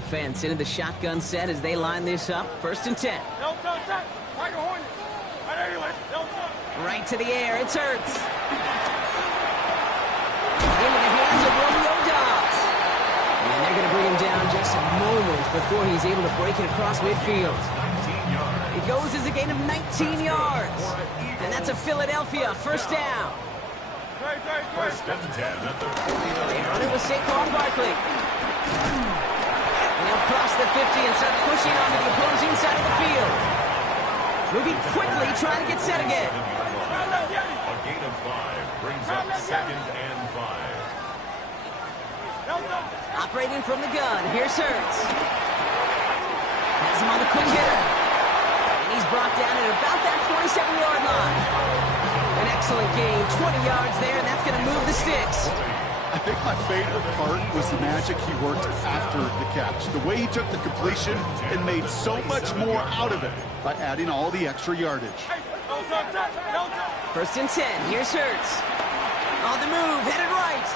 offense into the shotgun set as they line this up. 1st and 10. Right to the air. It's Hurts. Into the hands of Romeo Dobbs. And they're going to bring him down just a moment before he's able to break it across midfield. It goes as a gain of 19 yards. And that's a Philadelphia 1st down. 1st and 10 at the 40. They run it with Saquon Barkley. And they'll cross the 50 and start pushing onto the opposing side of the field. Moving quickly, trying to get set again. A gain of 5 brings up 2nd and 5. Operating from the gun, here's Hurts. Has him on the quick hitter. And he's brought down at about that 27-yard line. An excellent gain, 20 yards there, and that's going to move the sticks. I think my favorite part was the magic he worked after the catch. The way he took the completion and made so much more out of it by adding all the extra yardage. 1st and 10, here's Hurts. On the move, headed right.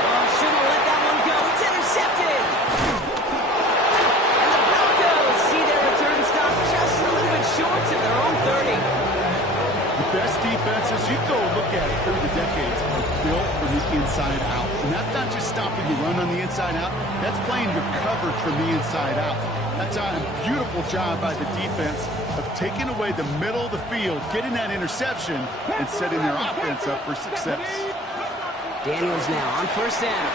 Oh, shouldn't have let that one go. It's intercepted. And the Broncos see their return stop just a little bit short of their own 30. The best defenses, you go look at it through the decades, are built from the inside out. And that's not just stopping the run on the inside out. That's playing your coverage from the inside out. That's a beautiful job by the defense of taking away the middle of the field, getting that interception, and setting their offense up for success. Daniels now on 1st down.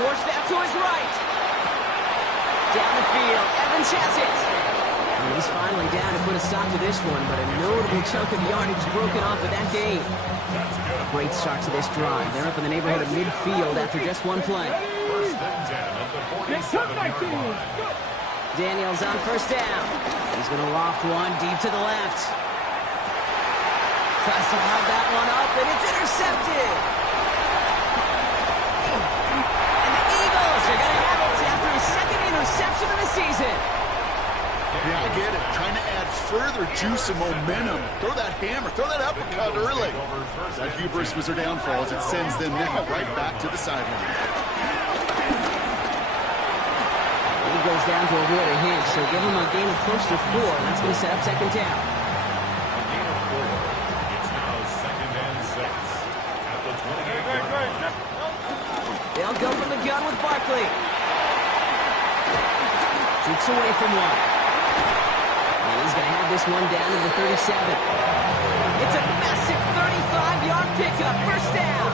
Forced out to his right. Down the field. Evans has it. And he's finally down to put a stop to this one, but a notable chunk of yardage broken off of that game. Great start to this drive. They're up in the neighborhood of midfield after just one play. 1st and 10 at the 47-yard line. Daniels on 1st down. He's going to loft one deep to the left. Tries to lob that one up, and it's intercepted. And the Eagles are going to have it after his 2nd interception of the season. Yeah, I get it. Trying to add further juice and momentum. Throw that hammer. Throw that uppercut early. That hubris was their downfall as it sends them now right back to the sideline. He goes down to avoid a hit, so give him a gain of close to 4. And that's going to set up 2nd down. A gain of 4. It's now 2nd and 6 at the 28-yard line. They'll go from the gun with Barkley. Shoots away from one. And he's going to have this one down to the 37. It's a massive 35-yard pickup. 1st down.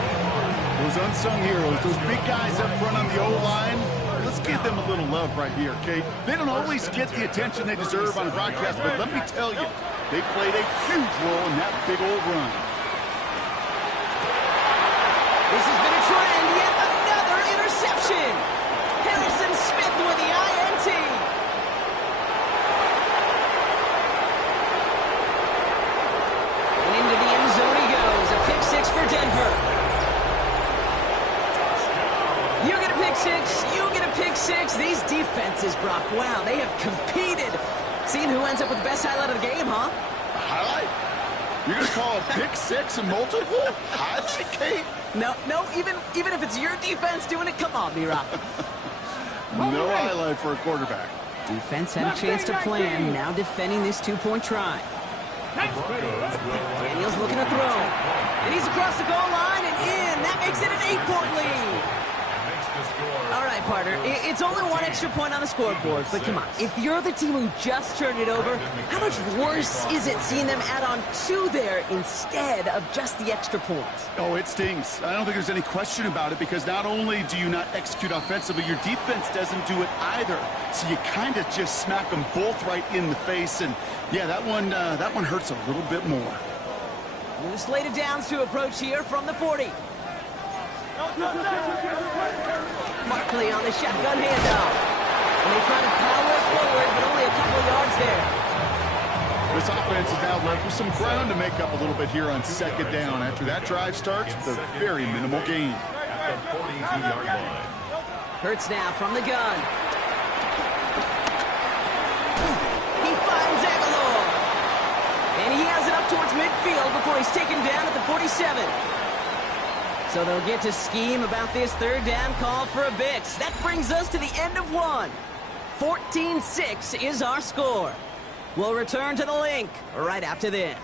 Those unsung heroes, those big guys up front on the O-line, let's give them a little love right here, okay? They don't always get the attention they deserve on a broadcast, but let me tell you, they played a huge role in that big old run. This has been a trend. Yet another interception. Harrison Smith with the INT. And into the end zone he goes. A pick 6 for Denver. You get a pick 6. You get a pick 6. These defenses, Brock, wow, they have competed. Seeing who ends up with the best highlight of the game, huh? A highlight? You're going to call a pick 6 a multiple? Highlight, Kate? No, even if it's your defense doing it, come on, B-Rock. No highlight for a quarterback. Defense had a chance to plan, now defending this 2-point try. Daniels looking to throw. And he's across the goal line and in. That makes it an 8-point lead. All right, partner, it's only one extra point on the scoreboard, but come on. If you're the team who just turned it over, how much worse is it seeing them add on 2 there instead of just the extra point? Oh, it stings. I don't think there's any question about it because not only do you not execute offensively, your defense doesn't do it either. So you kind of just smack them both right in the face, and yeah, that one hurts a little bit more. New slate of downs to approach here from the 40. Barkley on the shotgun handoff. And they try to power it forward, but only a couple of yards there. This offense is now left with some ground to make up a little bit here on 2nd down after that drive starts with a very minimal gain. At the 42-yard line. Hurts now from the gun. He finds Aguilar. And he has it up towards midfield before he's taken down at the 47. So they'll get to scheme about this third down call for a bit. That brings us to the end of one. 14-6 is our score. We'll return to the link right after this.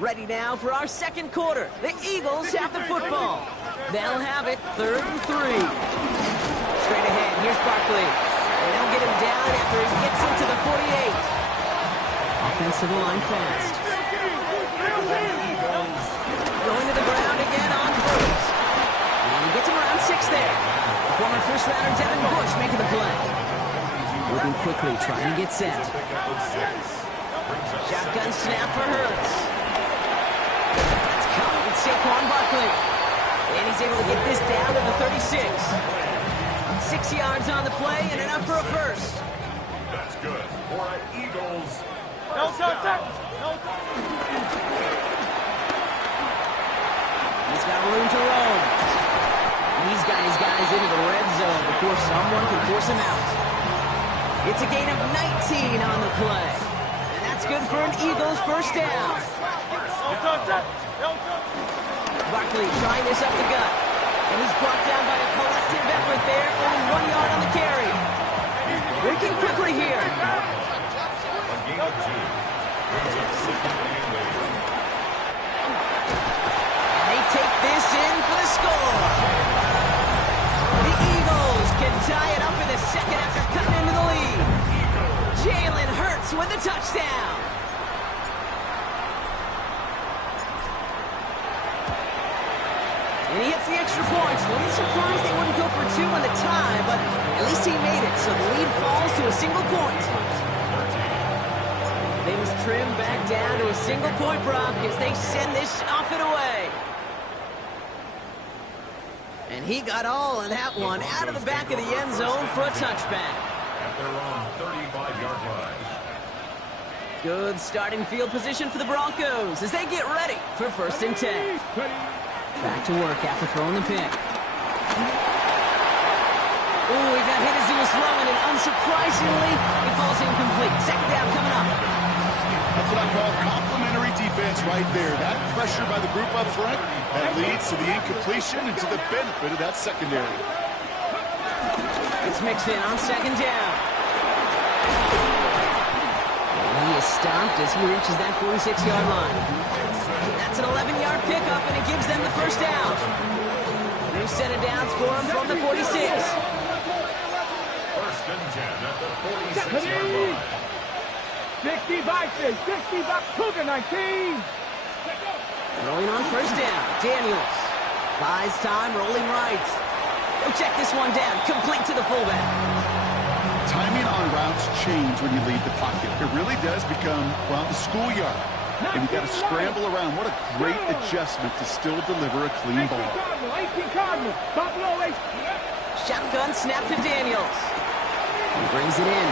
Ready now for our second quarter. The Eagles have the football. They'll have it 3rd and 3. Straight ahead, here's Barkley. And they'll get him down after he gets into the 48. Offensive line fast. Going to the ground again on first. And he gets him around 6 there. The former first-rounder Devin Bush making the play. Moving quickly, trying to get set. Shotgun snap for Hurts. That's caught with Saquon Barkley. And he's able to get this down to the 36. 6 yards on the play and enough for a first. That's good for an Eagles. He's got room to roam. He's got his guys into the red zone before someone can force him out. It's a gain of 19 on the play. And that's good for an Eagles first down. Barkley trying this up the gut. And he's brought down by a collective effort there. Only 1 yard on the carry. Working quickly here. A gain of 2. Brings up 2nd and 8. And they take this in for the score. The Eagles can tie it up in the second after cutting into the lead. Jalen Hurts with the touchdown. And he hits the extra points. A little surprised they wouldn't go for 2 in the tie, but at least he made it, so the lead falls to a single point. Things trim back down to a single point, Brock, as they send this off and away. And he got all of that one out of the back of the end zone for a touchback. At their own 35-yard line. Good starting field position for the Broncos as they get ready for 1st and 10. Back to work after throwing the pick. Ooh, he got hit as he was throwing, and unsurprisingly, he falls incomplete. Second down coming up. That's what I call complimentary defense right there. That pressure by the group up front, that leads to the incompletion and to the benefit of that secondary. It's mixed in on 2nd down. And he is stopped as he reaches that 46-yard line. That's an 11-yard pickup, and it gives them the first down. New set of downs for him from the 46. 1st and 10 at the 46-yard line. 65, Cougar 19. Rolling on 1st down, Daniels. Buys time, rolling right. He'll check this one down, complete to the fullback. Timing on routes change when you leave the pocket. It really does become, well, the schoolyard. And you got to scramble around. What a great adjustment to still deliver a clean ball. Shotgun snap to Daniels. He brings it in.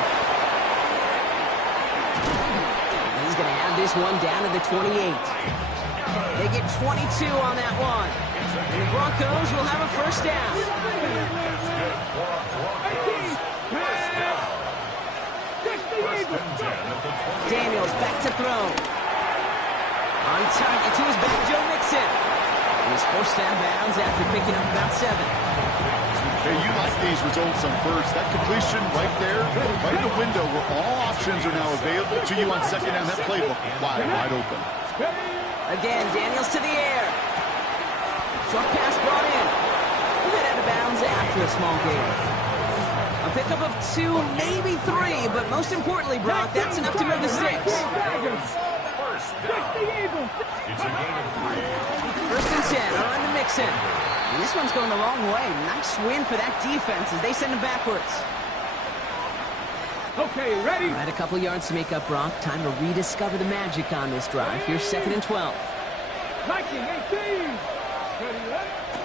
And he's going to have this one down to the 28. They get 22 on that one. And the Broncos will have a first down. Daniels back to throw. On target to his back, Joe Mixon. And he's forced out of bounds after picking up about 7. Hey, you like these results on first. That completion right there, right in the window where all options are now available to you on 2nd down. That playbook wide open. Again, Daniels to the air. Short pass brought in. Hit out of bounds after a small gain. A pickup of 2, maybe 3, but most importantly, Brock, that's enough to move the sticks. It's a gain of 3. 1st and 10 on to Mixon. And this one's going the wrong way. Nice win for that defense as they send him backwards. Okay, ready? All right, a couple yards to make up, Brock. Time to rediscover the magic on this drive. Here's 2nd and 12. 19-18.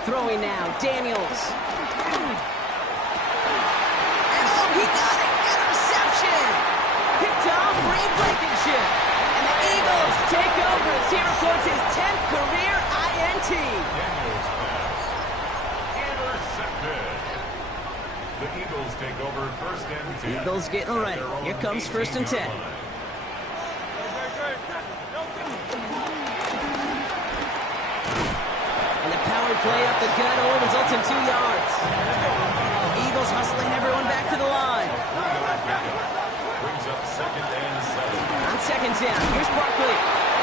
Throwing now, Daniels. And oh, he got it! Interception! Picked off Reed Blankenship. And the Eagles take over as he records his 10th career INT. Daniels pass. Intercepted. The Eagles take over 1st and 10. Eagles getting ready. Here comes 1st and 10. And the power play up the gut only results in 2 yards. Eagles hustling everyone back to the line. Brings up second and 7. On second down, here's Barkley.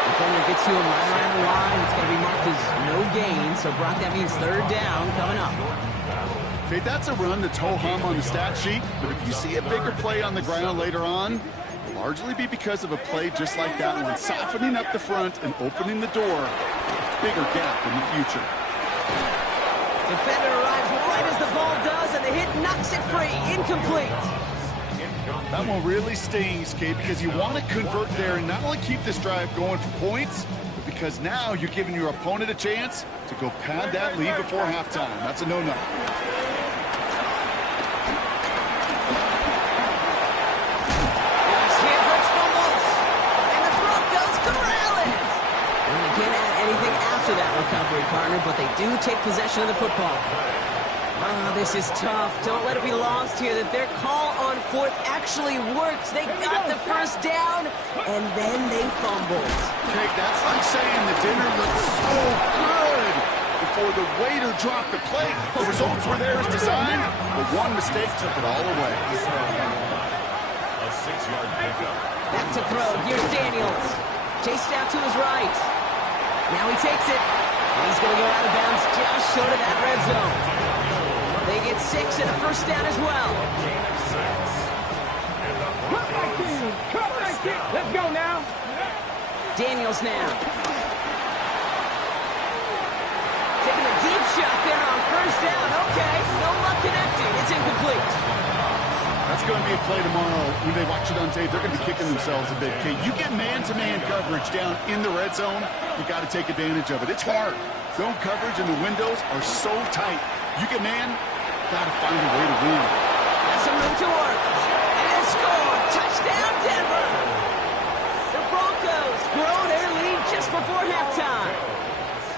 Defender gets to him right around the line. It's going to be marked as no gain. So, Brock, that means third down coming up. Okay, that's a run that's ho-hum on the stat sheet, but if you see a bigger play on the ground later on, it'll largely be because of a play just like that one, softening up the front and opening the door, a bigger gap in the future. Defender arrives right as the ball does, and the hit knocks it free. Incomplete. That one really stings, Kate, because you want to convert there and not only keep this drive going for points, but because now you're giving your opponent a chance to go pad that lead before halftime. That's a no-no. That recovery, partner, but they do take possession of the football. Oh, this is tough. Don't let it be lost here that their call on fourth actually works. They got the first down, and then they fumbled. Jake, that's like saying the dinner looked so good before the waiter dropped the plate. The results were there as designed, but one mistake took it all away. A 6-yard pickup. Back to throw. Here's Daniels. Chased out to his right. Now he takes it, and he's going to go out of bounds just short of that red zone. They get 6 and a first down as well. Let's go now. Daniels now. Taking a deep shot there on first down. Okay, no luck connecting. It's incomplete. That's going to be a play tomorrow. When they watch it on tape, they're going to be kicking themselves a bit. Okay, you get man-to-man coverage down in the red zone, you got to take advantage of it. It's hard. Zone coverage and the windows are so tight. You get man, got to find a way to win. Has some room to work. And he'll score. Touchdown, Denver. The Broncos grow their lead just before halftime.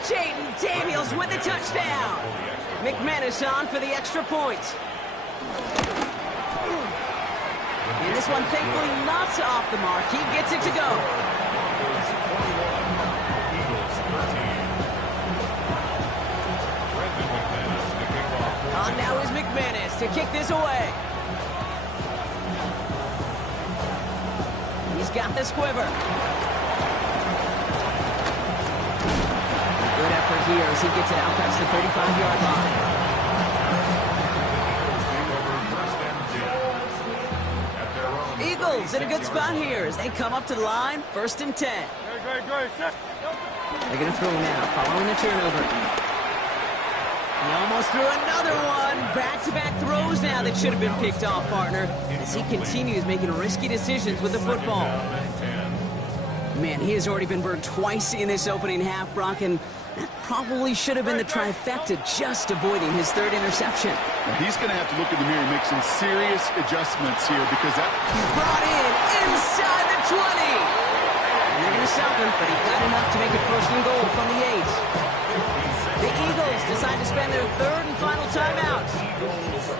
Jaden Daniels with the touchdown. McManus on for the extra point. And this one, thankfully, not off the mark. He gets it to go. On now is McManus to kick this away. He's got the squiver. Good effort here as he gets it out past the 35-yard line. Eagles in a good spot here as they come up to the line, 1st and 10. They're going to throw now, following the turnover. He almost threw another one. Back-to-back throws now that should have been picked off, partner, as he continues making risky decisions with the football. Man, he has already been burned twice in this opening half, Brock, and that probably should have been the trifecta, just avoiding his 3rd interception. Now he's going to have to look in the mirror and make some serious adjustments here because that... Brought in inside the 20. And they're going to stop him, but he got enough to make it 1st and goal from the 8. The Eagles decide to spend their 3rd and final timeout.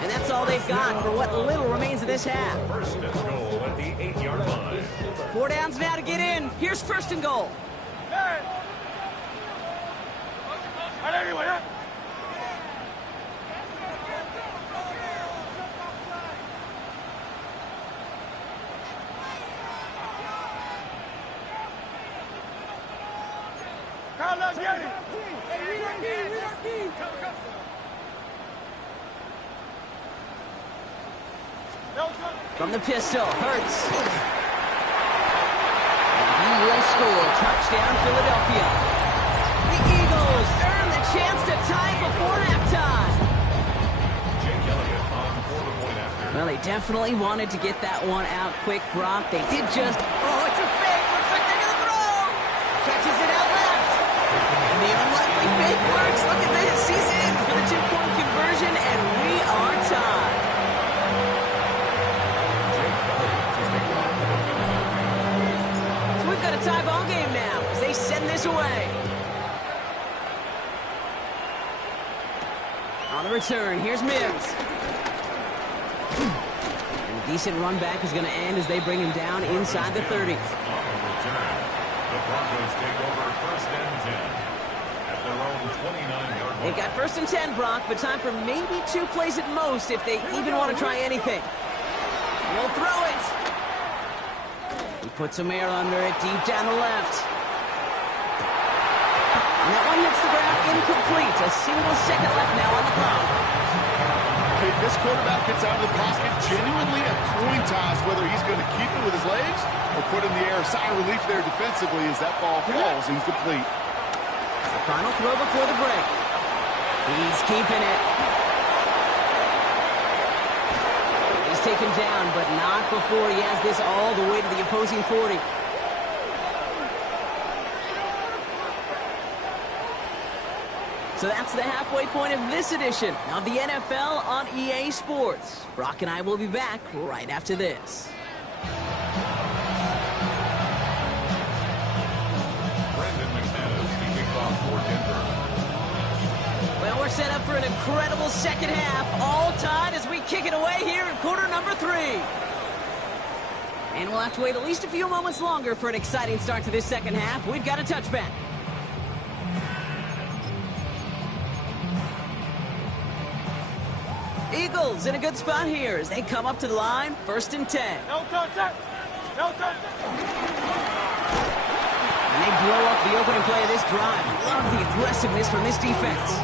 And that's all they've got for what little remains of this half. 1st and goal at the 8-yard line. 4 downs now to get in. Here's 1st and goal. From the pistol, Hurts. He will score. Touchdown, Philadelphia. The Eagles earn the chance to tie before halftime. Well, they definitely wanted to get that one out quick, Brock. They did just... Oh, it's a fake. Looks like they're going to throw. Catches it out left. And the unlikely fake works. Look at this. He's in for the 2-point conversion, and we are tied. So we've got a tie ball game now as they send this away. On the return, here's Mims. And a decent run back is going to end as they bring him down inside the 30. The Broncos take over 1st and 10 at their own 29-yard line. They got 1st and 10, Brock, but time for maybe 2 plays at most if they even want to try anything. He'll throw it. He puts some air under it, deep down the left. And that one hits the ground incomplete. A single second left now on the clock. Okay, this quarterback gets out of the pocket, genuinely a coin toss whether he's going to keep it with his legs or put it in the air. Sigh of relief there defensively as that ball falls incomplete. The final throw before the break. He's keeping it. He's taken down, but not before he has this all the way to the opposing 40. So that's the halfway point of this edition of the NFL on EA Sports. Brock and I will be back right after this. Well, we're set up for an incredible second half, all tied as we kick it away here in quarter number 3. And we'll have to wait at least a few moments longer for an exciting start to this second half. We've got a touchback. Eagles in a good spot here as they come up to the line, 1st and 10. No contact. No contact. And they blow up the opening play of this drive. Love the aggressiveness from this defense.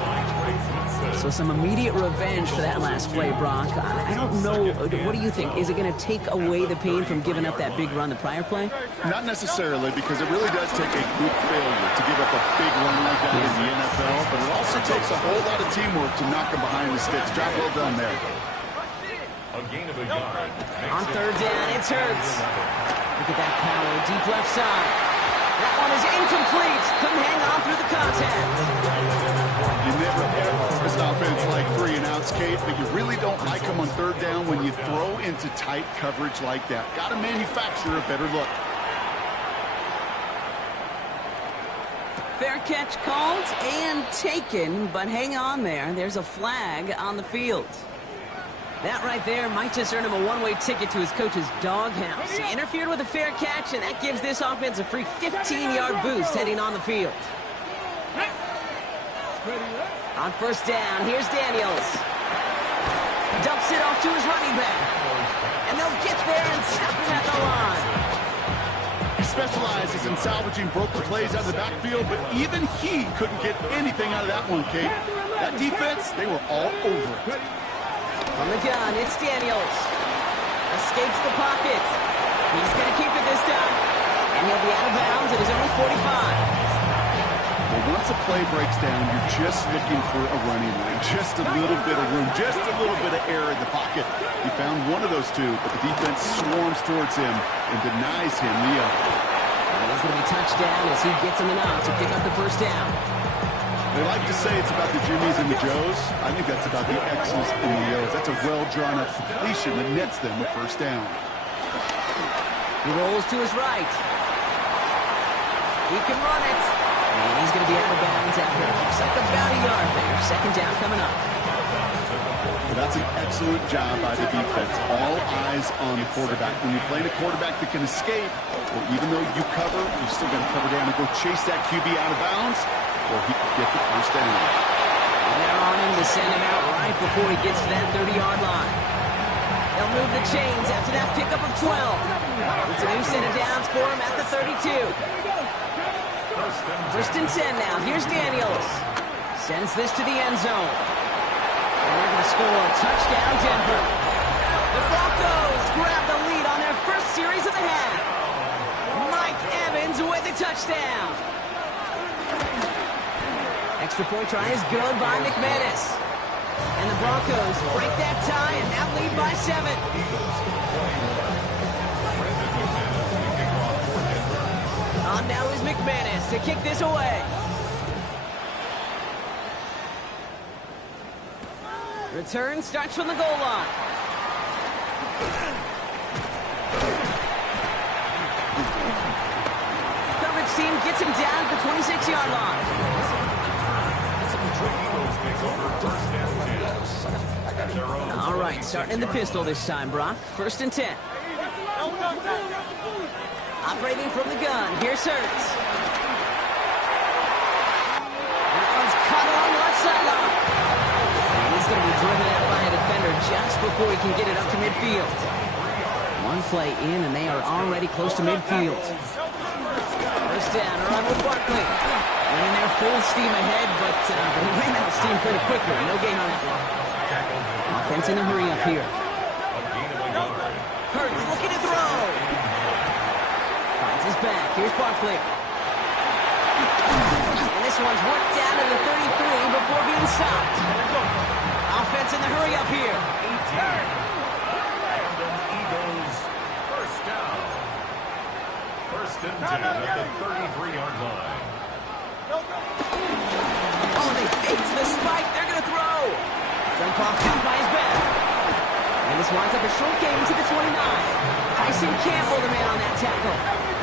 So some immediate revenge for that last play, Brock. I don't know. What do you think? Is it going to take away the pain from giving up that big run the prior play? Not necessarily, because it really does take a group failure to give up a big run like that in the NFL, but it also takes a whole lot of teamwork to knock them behind the sticks. Job well done there. A gain of a yard. On 3rd down, it's Hurts. Look at that power, deep left side. That one is incomplete. Couldn't hang on through the contact. You never ever this offense like 3 and outs, Kate, but you really don't like them on 3rd down when you throw into tight coverage like that. Got to manufacture a better look. Fair catch called and taken, but hang on there. There's a flag on the field. That right there might just earn him a one-way ticket to his coach's doghouse. He interfered with a fair catch, and that gives this offense a free 15-yard boost heading on the field. On 1st down, here's Daniels. Dumps it off to his running back. And they'll get there and stop him at the line. He specializes in salvaging broken plays out of the backfield, but even he couldn't get anything out of that one, Kate. That defense, they were all over it. From the gun, it's Daniels. Escapes the pocket. He's going to keep it this time. And he'll be out of bounds at his own 45. Well, once a play breaks down, you're just looking for a running lane. Just a little bit of room, just a little bit of air in the pocket. He found one of those 2, but the defense swarms towards him and denies him the other. And he's going to be touched down as he gets in and out to pick up the 1st down. They like to say it's about the Jimmies and the Joes. I think that's about the X's and the O's. That's a well-drawn-up completion that nets them a 1st down. He rolls to his right. He can run it. And he's going to be out of bounds after looks like about a yard there. 2nd down coming up. Well, that's an excellent job by the defense. All eyes on the quarterback. When you're playing a quarterback that can escape, well, even though you cover, you're still going to cover down and go chase that QB out of bounds, or he could get the 1st down. And they're on him to send him out right before he gets to that 30-yard line. They'll move the chains after that pickup of 12. It's a new set of downs for him at the 32. 1st and 10 now. Here's Daniels. Sends this to the end zone. And they're going to score a touchdown, Denver. The Broncos grab the lead on their first series of the half. Mike Evans with the touchdown. Extra point try is good by McManus. And the Broncos break that tie and now lead by 7. On now is McManus to kick this away. Return starts from the goal line. Coverage team gets him down at the 26-yard line. All right, starting in the pistol this time, Brock. 1st and 10. Operating from the gun. Here's Hurts. caught it on the left sideline. And he's going to be driven out by a defender just before he can get it up to midfield. One play in, and they are already close to midfield. First down, a run with Barkley. Went in there full steam ahead, but he ran out of steam pretty quickly. No gain on that one. Offense in a hurry up here. Hurts looking to throw. Finds his back. Here's Barkley. And this one's worked down to the 33 before being stopped. Offense in the hurry up here. Eagles first down. First and 10 at the 33-yard line. Oh, they faked the spike. They're going to throw. Jump off caught by his back. And this winds up a short game to the 29. Tyson Campbell, the man on that tackle.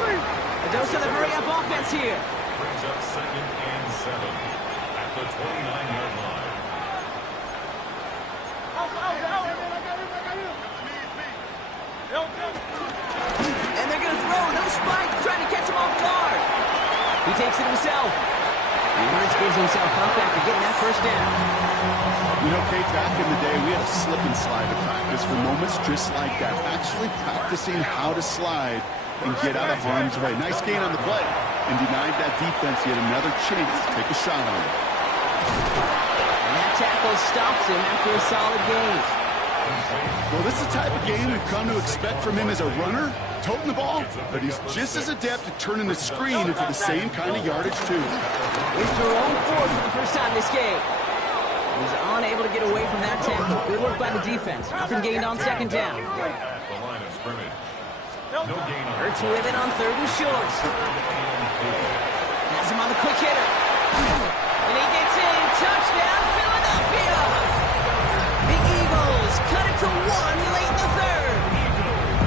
A dose of the hurry-up offense here. Brings up second and 7 at the 29-yard line. And they're going to throw. No spike. Trying to catch him off guard. He takes it himself. And Hurts gives himself up after getting that first down. You know, Kate, back in the day, we had a slip and slide at practice for moments just like that. Actually practicing how to slide and get out of harm's way. Nice gain on the play. And denied that defense yet another chance to take a shot on it. And that tackle stops him after a solid gain. Well, this is the type of game we've come to expect from him as a runner, toting the ball, but he's just as adept at turning the screen into the same kind of yardage, too. He's Jerome Ford for the first time this game. He's unable to get away from that tackle. Good work by the defense. Nothing gained on second down. At the line of scrimmage. No gain on Hurts with it on third and short. Has him on the quick hitter. And he gets in. Touchdown, Philadelphia! The Eagles cut it to 1 late in the third.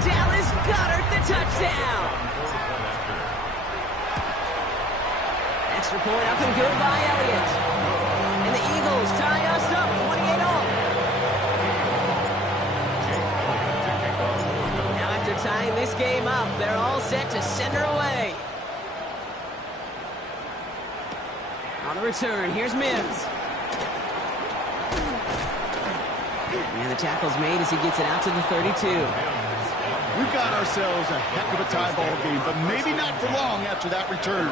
Dallas Goedert the touchdown. Extra point up and good by Elliott. And the Eagles tie us up 28-all. Now after tying this game up, they're all set to send her away. On the return, here's Mims. And the tackle's made as he gets it out to the 32. We've got ourselves a heck of a tie ball game, but maybe not for long after that return.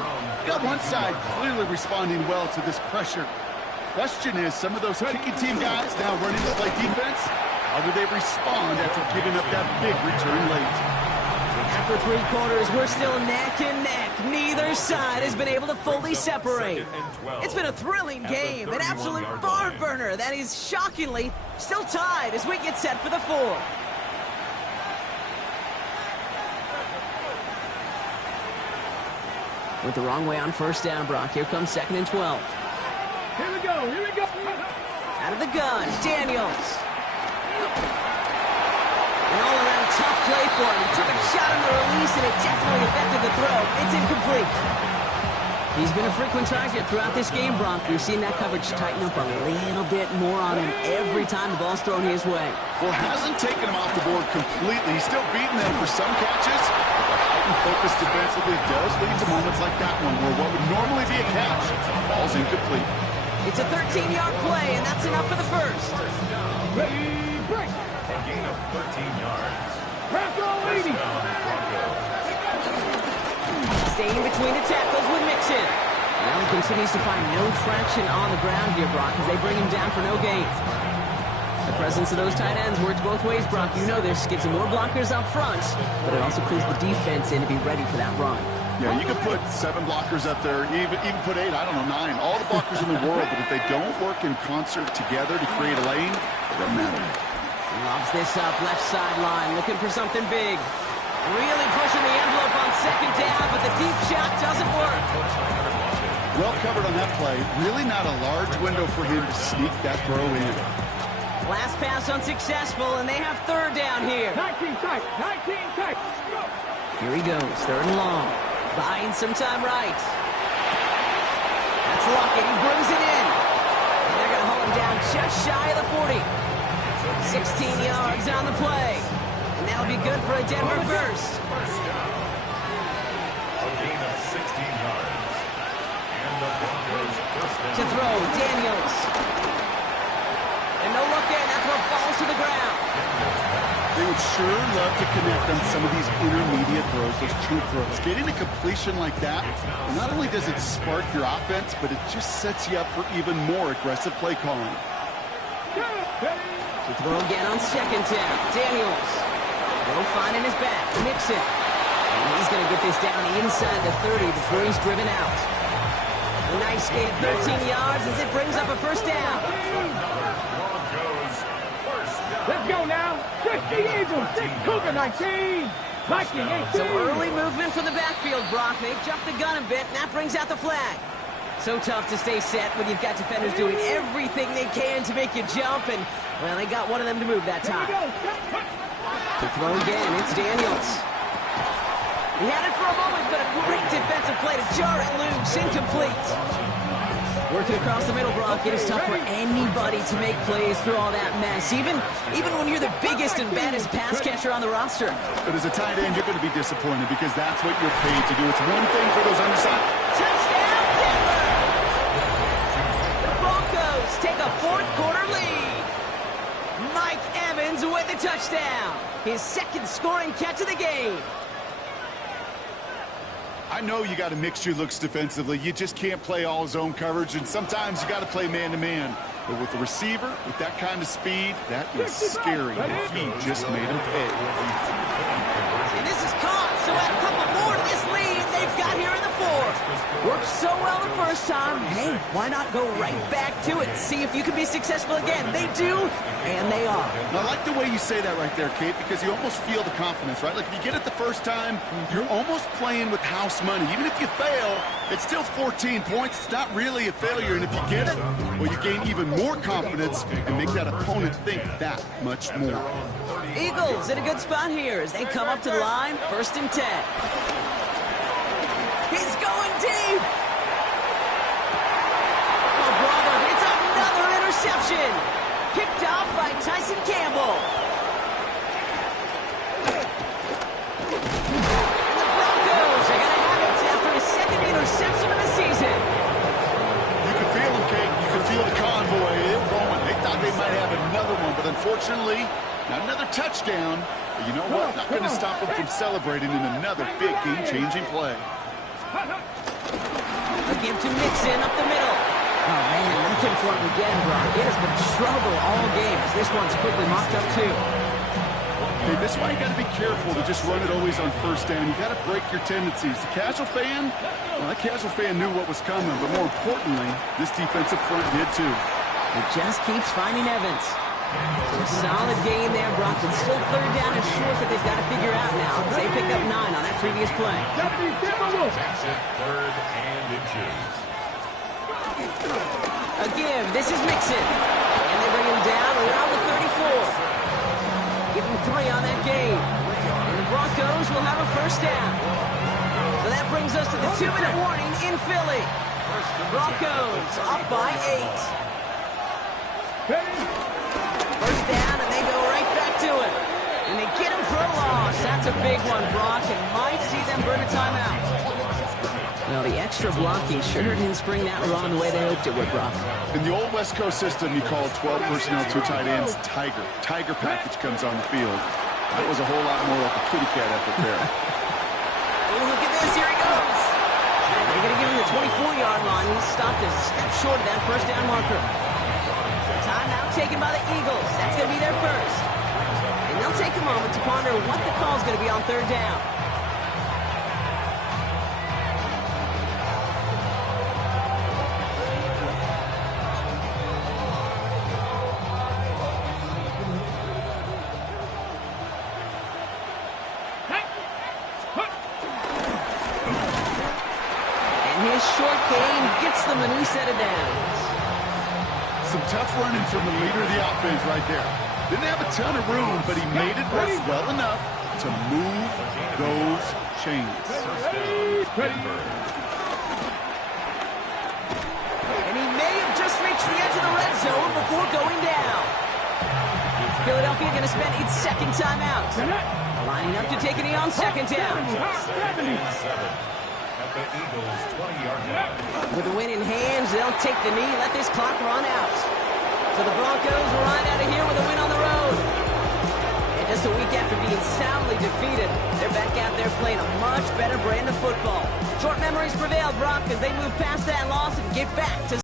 Got one side clearly responding well to this pressure. Question is, some of those kicking team guys now running to play defense, how do they respond after giving up that big return late? After 3 quarters, we're still neck and neck. Neither side has been able to fully separate. It's been a thrilling game, an absolute barn burner that is shockingly still tied as we get set for the 4th. With the wrong way on first down, Brock. Here comes second and 12. Here we go, here we go. Out of the gun, Daniels. An all-around tough play for him. He took a shot on the release, and it definitely affected the throw. It's incomplete. He's been a frequent target throughout this game, Brock. We've seen that coverage tighten up a little bit more on him every time the ball's thrown his way. Well, hasn't taken him off the board completely. He's still beating them for some catches. But heightened focus defensively does lead to moments like that one, where what would normally be a catch falls incomplete. It's a 13-yard play, and that's enough for the first. Ready, break. A gain of 13 yards. Bronco leading. Staying between the tackles with Mixon. Well, he continues to find no traction on the ground here, Brock, as they bring him down for no gain. The presence of those tight ends works both ways, Brock. You know this. Gives him more blockers up front, but it also clues the defense in to be ready for that run. Yeah, you could put 7 blockers up there, even put 8, I don't know, 9. All the blockers in the world, but if they don't work in concert together to create a lane, it doesn't matter. He lobs this up, left sideline, looking for something big. Really pushing the envelope on second down, but the deep shot doesn't work. Well covered on that play. Really not a large window for him to sneak that throw in. Last pass unsuccessful, and they have third down here. 19 tight, 19 tight. Here he goes, third and long. Buying some time right. That's Lockett, he brings it in. And they're going to hold him down just shy of the 40. 16 yards on the play. And that'll be good for a Denver first. A gain of 16 yards. And the Broncos first To down. throw, Daniels. And no look there, that throw falls to the ground. They would sure love to connect on some of these intermediate throws, those true throws. Getting a completion like that, well, not only does it spark your offense, but it just sets you up for even more aggressive play calling. To throw again on second down, Daniels. Throw fine in his back, Mixon. And he's going to get this down inside the 30 before he's driven out. A nice gain of 13 yards as it brings up a first down. Broncos first down. Let's go now. 50 Eagles, 6 Cougar 19. Viking 18. Some early movement from the backfield, Brock. They jumped the gun a bit, and that brings out the flag. So tough to stay set when you've got defenders doing everything they can to make you jump, and, well, they got one of them to move that time. To throw again, it's Daniels. He had it for a moment, but a great defensive play to jar it loose, incomplete. Working across the middle, Brock, it is tough for anybody to make plays through all that mess, even when you're the biggest and baddest pass catcher on the roster. But as a tight end, you're going to be disappointed because that's what you're paid to do. It's one thing for those undersized. Touchdown, Denver! The Broncos take a fourth-quarter lead. Mike Evans with the touchdown. His second scoring catch of the game. I know you got to mix your looks defensively. You just can't play all zone coverage, and sometimes you got to play man-to-man. But with the receiver, with that kind of speed, that is scary. He just made him pay. And this is caught, so add a couple more to this lead they've got here in the fourth. Worked so well the first time. Hey, why not go right back to it? See if you can be successful again. They do, and they are. I like the way you say that right there, Kate, because you almost feel the confidence, right? Like if you get it the first time, you're almost playing with house money. Even if you fail, it's still 14 points. It's not really a failure. And if you get it, well, you gain even more confidence and make that opponent think that much more. Eagles in a good spot here as they come up to the line, 1st and 10. He's going deep. Oh, brother, it's another interception. Picked off by Tyson Campbell. And the Broncos are going to have it after his second interception of the season. You can feel them, Kate. You can feel the convoy. They're going. They thought they might have another one, but unfortunately, not another touchdown. But you know what? Not going to stop them from celebrating in another big game-changing play. Again to Mixon up the middle. Oh, man, nothing for him again, Brock. It has been trouble all game as this one's quickly mocked up, too. Hey, this is why you got to be careful to just run it always on first down. You got to break your tendencies. The casual fan, well, that casual fan knew what was coming, but more importantly, this defensive front did, too. It just keeps finding Evans. So a solid game there, Brock, but still 3rd down and short that they've got to figure out now as they pick up 9 on that previous play. Takes it 3rd and inches. Again, this is Mixon. And they bring him down around the 34. Give him 3 on that game. And the Broncos will have a 1st down. So that brings us to the 2-minute warning in Philly. Broncos up by 8. 1st down, and they go right back to it. And they get him for a loss. That's a big one, Brock, and might see them burn a timeout. Well, the extra blocking sure didn't spring that run the way they hoped it would, Brock. In the old West Coast system, you call 12 personnel, 2 tight ends, Tiger. Tiger package comes on the field. That was a whole lot more like a kitty cat effort there. Oh, look at this. Here he goes. And they're going to give him the 24-yard line. He stopped a step short of that 1st down marker. Timeout taken by the Eagles. That's going to be their first. And they'll take a moment to ponder what the call is going to be on 3rd down. And his short game gets them a new set of downs. Some tough running from the leader of the offense right there. Didn't have a ton of room, but he made it work well enough to move those chains. And he may have just reached the edge of the red zone before going down. Philadelphia going to spend its 2nd timeout. Lining up to take a knee on 2nd down. at the Eagles' 20-yard line. With the win in hands, they'll take the knee, let this clock run out. So the Broncos ride out of here with a win on the road. And just a week after being soundly defeated, they're back out there playing a much better brand of football. Short memories prevail, Brock, as they move past that loss and get back to